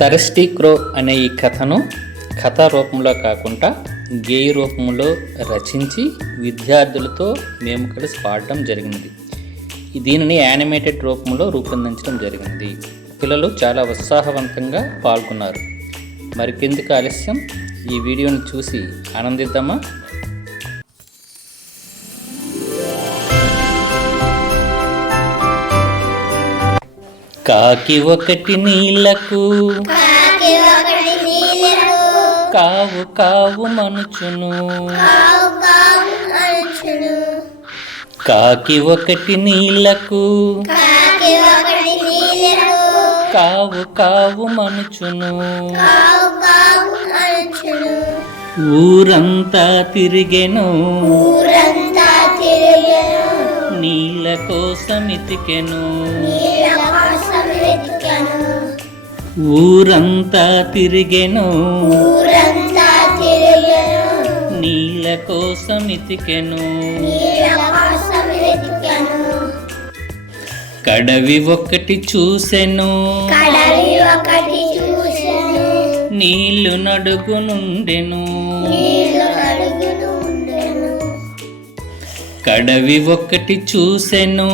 Thirsty క్రో అనే ఈ కథను కథా రూపంలో కాకుండా గేయ రూపంలో రచించి విద్యార్థులతో మేము కలిసి పాడడం జరిగింది. దీనిని యానిమేటెడ్ రూపంలో రూపొందించడం జరిగింది. పిల్లలు చాలా ఉత్సాహవంతంగా పాల్గొన్నారు. మరికెందుకు ఆలస్యం, ఈ వీడియోని చూసి ఆనందిద్దామా? కాకి ఒకటి నీళ్లకు కావు కావు మనుచును, కాకి ఒకటి నీళ్లకు కావు కావు మనుచును, ఊరంతా తిరిగెను నీళ్ళ కోసం ఎతికెను, ఊరంతా తిరిగెను నీళ్ళ కోసం ఎతికెను, కడవి ఒకటి చూసెను నీళ్లు నడుగునుండెను, కడవి ఒకటి చూసెను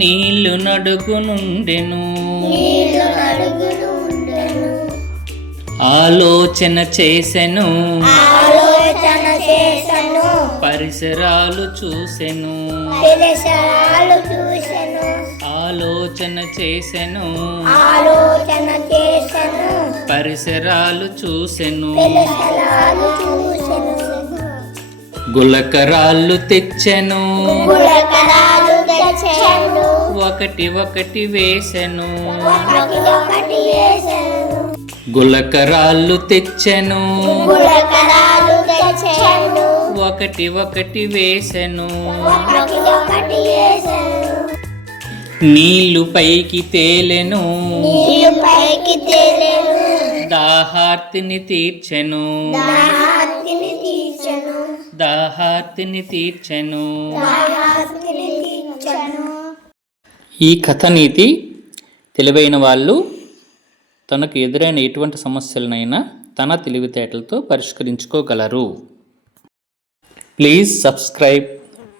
నీళ్లు నడుగునుండెను, ఆలోచన చేసెను పరిసరాలు చూసెను, ఆలోచన చేసెను పరిసరాలు చూసెను, గులకరాళ్ళు తెచ్చెను ఒకటి ఒకటి వేసెను, గులకరాళ్ళు తెచ్చెను ఒకటి ఒకటి వేసెను, నీళ్లు పైకి తేలెను దాహార్తిని తీర్చెను, దాహార్తిని తీర్చెను. ఈ కథ నీతి తెలివైన వాళ్ళు తనకు ఎదురైన ఎటువంటి సమస్యలనైనా తన తెలివితేటలతో పరిష్కరించుకోగలరు. Please subscribe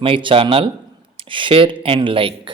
my channel, share and like.